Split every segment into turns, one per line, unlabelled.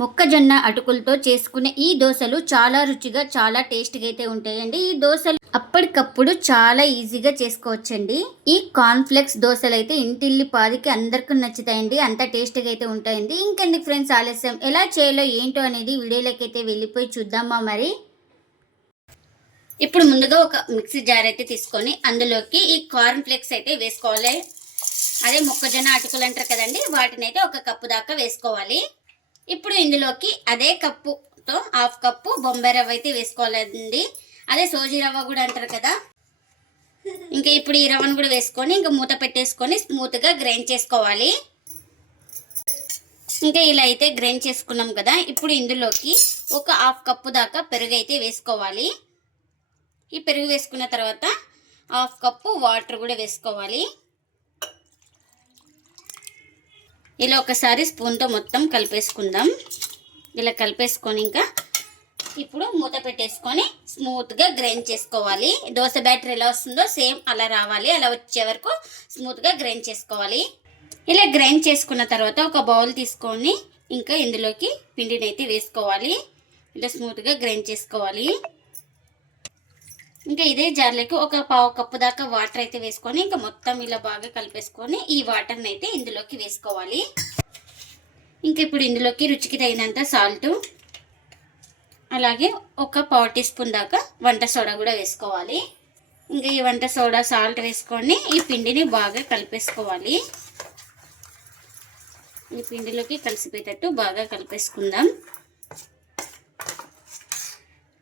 మొక్కజొన్న అటుకులతో చేసుకునే ఈ దోశలు చాలా రుచిగా చాలా టేస్ట్గా అయితే ఉంటాయండి. ఈ దోశలు అప్పటికప్పుడు చాలా ఈజీగా చేసుకోవచ్చండి. ఈ కార్న్ఫ్లెక్స్ దోశలు అయితే ఇంటిల్లి పాదికి అందరికీ నచ్చుతాయండి. అంత టేస్ట్గా అయితే ఉంటాయండి. ఇంకండి ఫ్రెండ్స్ ఆలస్యం? ఎలా చేయాలో ఏంటో అనేది వీడియోలోకైతే అయితే వెళ్ళిపోయి చూద్దామా మరి? ఇప్పుడు ముందుగా ఒక మిక్సీ జార్ అయితే తీసుకొని అందులోకి ఈ కార్న్ఫ్లెక్స్ అయితే వేసుకోవాలి. అదే మొక్కజొన్న అటుకులు అంటారు కదండి వాటిని అయితే ఒక కప్పు దాకా వేసుకోవాలి. ఇప్పుడు ఇందులోకి అదే కప్పుతో హాఫ్ కప్పు బొంబాయి రవ్వ అయితే వేసుకోవాలండి. అదే సోజీ రవ్వ కూడా అంటారు కదా. ఇంకా ఇప్పుడు ఈ రవ్వను కూడా వేసుకొని ఇంకా మూత పెట్టేసుకొని స్మూత్గా గ్రైండ్ చేసుకోవాలి. ఇంకా ఇలా అయితే గ్రైండ్ చేసుకున్నాం కదా. ఇప్పుడు ఇందులోకి ఒక హాఫ్ కప్పు దాకా పెరుగు అయితే వేసుకోవాలి. ఈ పెరుగు వేసుకున్న తర్వాత హాఫ్ కప్పు వాటర్ కూడా వేసుకోవాలి. ఇలా ఒకసారి స్పూన్తో మొత్తం కలిపేసుకుందాం. ఇలా కలిపేసుకొని ఇంకా ఇప్పుడు మూత పెట్టేసుకొని స్మూత్గా గ్రైండ్ చేసుకోవాలి. దోశ బ్యాటర్ ఎలా వస్తుందో సేమ్ అలా రావాలి. అలా వచ్చే వరకు స్మూత్గా గ్రైండ్ చేసుకోవాలి. ఇలా గ్రైండ్ చేసుకున్న తర్వాత ఒక బౌల్ తీసుకొని ఇంకా ఇందులోకి పిండిని అయితే వేసుకోవాలి. ఇలా స్మూత్గా గ్రైండ్ చేసుకోవాలి. ఇంకా ఇదే జార్లోకి ఒక పావు కప్పు దాకా వాటర్ అయితే వేసుకొని ఇంకా మొత్తం ఇలా బాగా కలిపేసుకొని ఈ వాటర్ని అయితే ఇందులోకి వేసుకోవాలి. ఇంకా ఇప్పుడు ఇందులోకి రుచికి తగినంత సాల్ట్ అలాగే ఒక పావు టీ స్పూన్ దాకా వంట సోడా కూడా వేసుకోవాలి. ఇంకా ఈ వంట సోడా సాల్ట్ వేసుకొని ఈ పిండిని బాగా కలిపేసుకోవాలి. ఈ పిండిలోకి కలిసిపోయేటట్టు బాగా కలిపేసుకుందాం.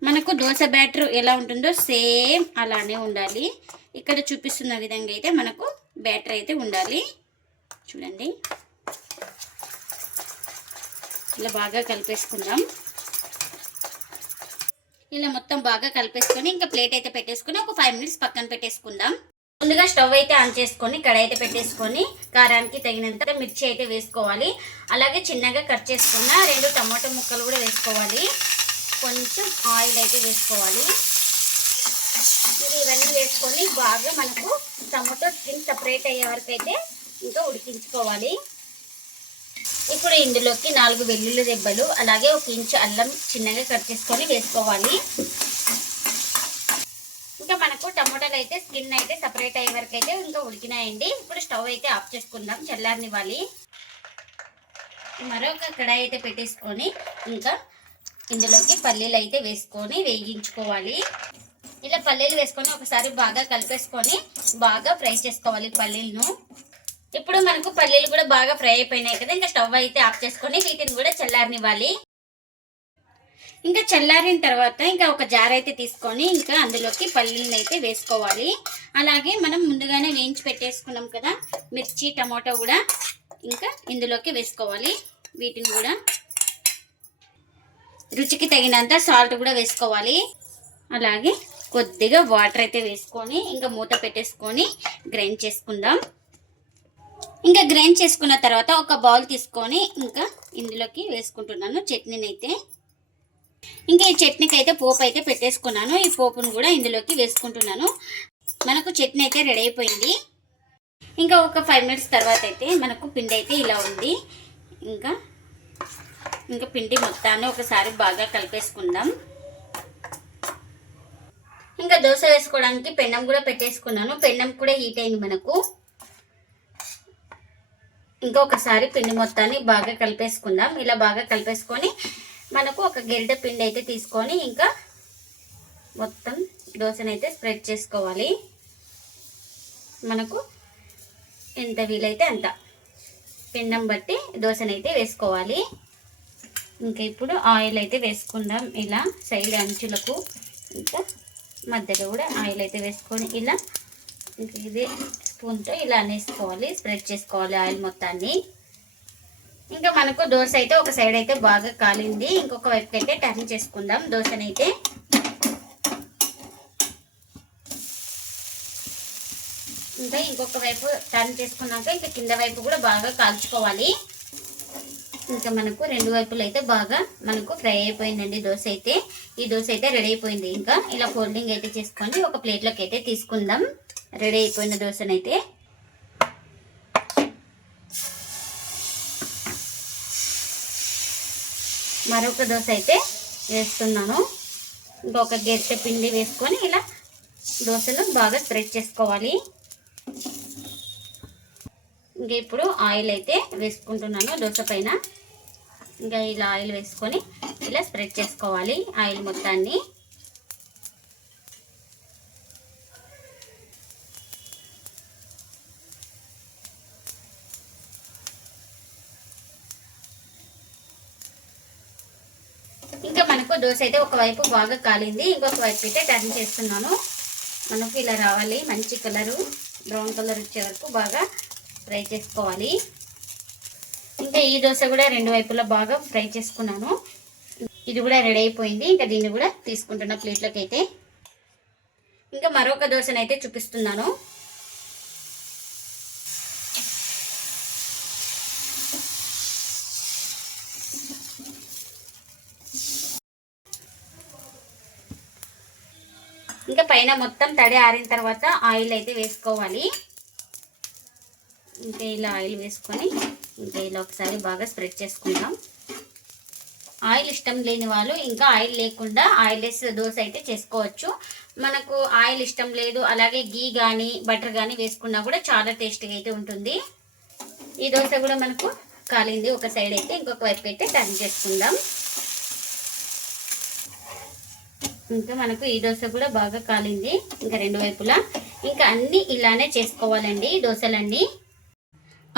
మనకు దోశ బ్యాటర్ ఎలా ఉంటుందో సేమ్ అలానే ఉండాలి. ఇక్కడ చూపిస్తున్న విధంగా అయితే మనకు బ్యాటర్ అయితే ఉండాలి. చూడండి. ఇలా బాగా కలిపేసుకుందాం. ఇలా మొత్తం బాగా కలిపేసుకొని ఇంకా ప్లేట్ అయితే పెట్టేసుకొని ఒక ఫైవ్ మినిట్స్ పక్కన పెట్టేసుకుందాం. ముందుగా స్టవ్ అయితే ఆన్ చేసుకొని కడాయి అయితే పెట్టేసుకొని కారానికి తగినంత మిర్చి అయితే వేసుకోవాలి. అలాగే చిన్నగా కట్ చేసుకున్న రెండు టమాటో ముక్కలు కూడా వేసుకోవాలి. కొంచెం ఆయిల్ అయితే వేసుకోవాలి. ఇది ఇవన్నీ వేసుకొని బాగా మనకు టమాటో స్కిన్ సపరేట్ అయ్యే వరకు అయితే ఇంకా ఉడికించుకోవాలి. ఇప్పుడు ఇందులోకి నాలుగు వెల్లుల్లి దెబ్బలు అలాగే ఒక ఇంచు అల్లం చిన్నగా కట్ చేసుకొని వేసుకోవాలి. ఇంకా మనకు టమాటాలు అయితే స్కిన్ అయితే సపరేట్ అయ్యే వరకు అయితే ఇంకా ఉడికినాయండి. ఇప్పుడు స్టవ్ అయితే ఆఫ్ చేసుకుందాం చల్లారనివ్వాలి. మరొక కడాయి అయితే పెట్టేసుకొని ఇంకా ఇందులోకి పల్లీలు అయితే వేసుకొని వేయించుకోవాలి ఇలా పల్లీలు వేసుకొని ఒకసారి బాగా కలిపేసుకొని బాగా ఫ్రై చేసుకోవాలి పల్లీలను. ఇప్పుడు మనకు పల్లీలు కూడా బాగా ఫ్రై అయిపోయినాయి కదా ఇంకా స్టవ్ అయితే ఆఫ్ చేసుకొని వీటిని కూడా చల్లారనివ్వాలి. ఇంకా చల్లారిన తర్వాత ఇంకా ఒక జార్ అయితే తీసుకొని ఇంకా అందులోకి పల్లీలను అయితే వేసుకోవాలి. అలాగే మనం ముందుగానే వేయించి పెట్టేసుకున్నాం కదా మిర్చి టమాటో కూడా ఇంకా ఇందులోకి వేసుకోవాలి. వీటిని కూడా రుచికి తగినంత సాల్ట్ కూడా వేసుకోవాలి. అలాగే కొద్దిగా వాటర్ అయితే వేసుకొని ఇంకా మూత పెట్టేసుకొని గ్రైండ్ చేసుకుందాం. ఇంకా గ్రైండ్ చేసుకున్న తర్వాత ఒక బౌల్ తీసుకొని ఇంకా ఇందులోకి వేసుకుంటున్నాను చట్నీని అయితే ఇంకా ఈ చట్నీకి అయితే పోపు అయితే పెట్టేసుకున్నాను. ఈ పోపును కూడా ఇందులోకి వేసుకుంటున్నాను. మనకు చట్నీ అయితే రెడీ అయిపోయింది. ఇంకా ఒక ఫైవ్ మినిట్స్ తర్వాత అయితే మనకు పిండి అయితే ఇలా ఉంది. ఇంకా ఇంకా పిండి మొత్తాన్ని ఒకసారి బాగా కలిపేసుకుందాం. ఇంకా దోశ వేసుకోవడానికి పెన్నం కూడా పెట్టేసుకున్నాను. పెన్నం కూడా హీట్ అయింది మనకు. ఇంకా ఒకసారి పిండి మొత్తాన్ని బాగా కలిపేసుకుందాం. ఇలా బాగా కలిపేసుకొని మనకు ఒక గెరిట పిండి అయితే తీసుకొని ఇంకా మొత్తం దోశనైతే స్ప్రెడ్ చేసుకోవాలి. మనకు ఎంత వీలైతే అంత. పిండం బట్టి దోశనైతే వేసుకోవాలి. ఇంకా ఇప్పుడు ఆయిల్ అయితే వేసుకుందాం. ఇలా సైడ్ అంచులకు ఇంకా మధ్యలో కూడా ఆయిల్ అయితే వేసుకొని ఇలా ఇంకా ఇది స్పూన్తో ఇలా అనేసుకోవాలి. స్ప్రెడ్ చేసుకోవాలి ఆయిల్ మొత్తాన్ని. ఇంకా మనకు దోశ అయితే ఒక సైడ్ అయితే బాగా కాలింది. ఇంకొక వైపు అయితే టర్న్ చేసుకుందాం. దోశనైతే ఇంకా ఇంకొక వైపు టర్న్ చేసుకున్నాక ఇంకా కింద వైపు కూడా బాగా కాల్చుకోవాలి. ఇంకా మనకు రెండు వైపులు అయితే బాగా మనకు ఫ్రై అయిపోయిందండి దోశ అయితే. ఈ దోశ అయితే రెడీ అయిపోయింది. ఇంకా ఇలా ఫోల్డింగ్ అయితే చేసుకొని ఒక ప్లేట్లోకి అయితే తీసుకుందాం. రెడీ అయిపోయిన దోశనైతే. మరొక దోశ అయితే వేస్తున్నాను. ఇంకొక గెరిటె పిండి వేసుకొని ఇలా దోశలు బాగా స్ప్రెడ్ చేసుకోవాలి. ఇంకా ఇప్పుడు ఆయిల్ అయితే వేసుకుంటున్నాను దోశ పైన. ఇంకా ఇలా ఆయిల్ వేసుకొని ఇలా స్ప్రెడ్ చేసుకోవాలి ఆయిల్ మొత్తాన్ని. ఇంకా మనకు దోశ అయితే ఒకవైపు బాగా కాలింది ఇంకొక వైపు అయితే టర్న్ చేస్తున్నాను. మనకు ఇలా రావాలి మంచి కలరు బ్రౌన్ కలర్ వచ్చే వరకు బాగా ఫ్రై చేసుకోవాలి. ఇంకా ఈ దోశ కూడా రెండు వైపులా బాగా ఫ్రై చేసుకున్నాను. ఇది కూడా రెడీ అయిపోయింది. ఇంకా దీన్ని కూడా తీసుకుంటున్న ప్లేట్లోకి అయితే. ఇంకా మరొక దోశను అయితే చూపిస్తున్నాను. ఇంకా పైన మొత్తం తడి ఆరిన తర్వాత ఆయిల్ అయితే వేసుకోవాలి. ఇంకా ఇలా ఆయిల్ వేసుకొని ఇంకా ఇలా ఒకసారి బాగా స్ప్రెడ్ చేసుకుందాం. ఆయిల్ ఇష్టం లేని వాళ్ళు ఇంకా ఆయిల్ లేకుండా ఆయిల్లెస్ దోశ అయితే చేసుకోవచ్చు. మనకు ఆయిల్ ఇష్టం లేదు అలాగే గీ కానీ బటర్ కానీ వేసుకున్నా కూడా చాలా టేస్టీగా అయితే ఉంటుంది. ఈ దోశ కూడా మనకు కాలింది. ఒక సైడ్ అయితే ఇంకొక వైపు అయితే టర్న్ చేసుకుందాం. ఇంకా మనకు ఈ దోశ కూడా బాగా కాలింది. ఇంకా రెండు వైపులా. ఇంకా అన్నీ ఇలానే చేసుకోవాలండి దోశలన్నీ.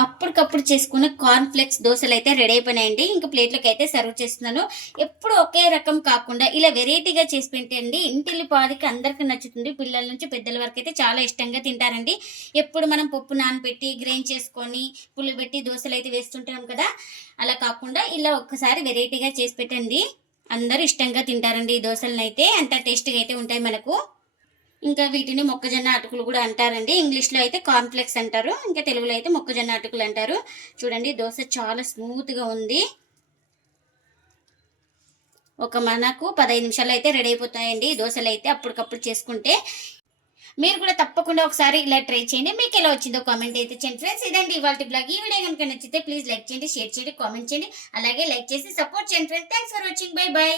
అప్పటికప్పుడు చేసుకున్న కార్న్ఫ్లెక్స్ దోశలు అయితే రెడీ అయిపోయినాయండి. ఇంకా ప్లేట్లకు అయితే సర్వ్ చేస్తున్నాను. ఎప్పుడు ఒకే రకం కాకుండా ఇలా వెరైటీగా చేసి పెట్టండి. ఇంటిల్లి పాదికి అందరికీ నచ్చుతుంది. పిల్లల నుంచి పెద్దల వరకు అయితే చాలా ఇష్టంగా తింటారండి. ఎప్పుడు మనం పప్పు నానబెట్టి గ్రైండ్ చేసుకొని పుల్లబెట్టి దోశలు అయితే వేస్తుంటాం కదా. అలా కాకుండా ఇలా ఒక్కసారి వెరైటీగా చేసి పెట్టండి. అందరూ ఇష్టంగా తింటారండి ఈ దోశలను అయితే అంత టేస్ట్గా అయితే ఉంటాయి మనకు. ఇంకా వీటిని మొక్కజొన్న అటుకులు కూడా అంటారండి. ఇంగ్లీష్లో అయితే కాంప్లెక్స్ అంటారు. ఇంకా తెలుగులో అయితే మొక్కజొన్న అటుకులు అంటారు. చూడండి దోశ చాలా స్మూత్గా ఉంది. ఒక మనకు పదహైదు నిమిషాలు అయితే రెడీ అయిపోతాయండి దోశలు అయితే అప్పటికప్పుడు చేసుకుంటే. మీరు కూడా తప్పకుండా ఒకసారి ఇలా ట్రై చేయండి. మీకు ఎలా వచ్చిందో కామెంట్ అయితే చేయండి. ఫ్రెండ్స్ ఇదండి ఇవాళ బ్లాగ్. ఈ వీడియో కనుక నచ్చితే ప్లీజ్ లైక్ చేయండి షేర్ చేయండి కామెంట్ చేయండి. అలాగే లైక్ చేసి సపోర్ట్ చేయండి friends. Thanks for watching. Bye bye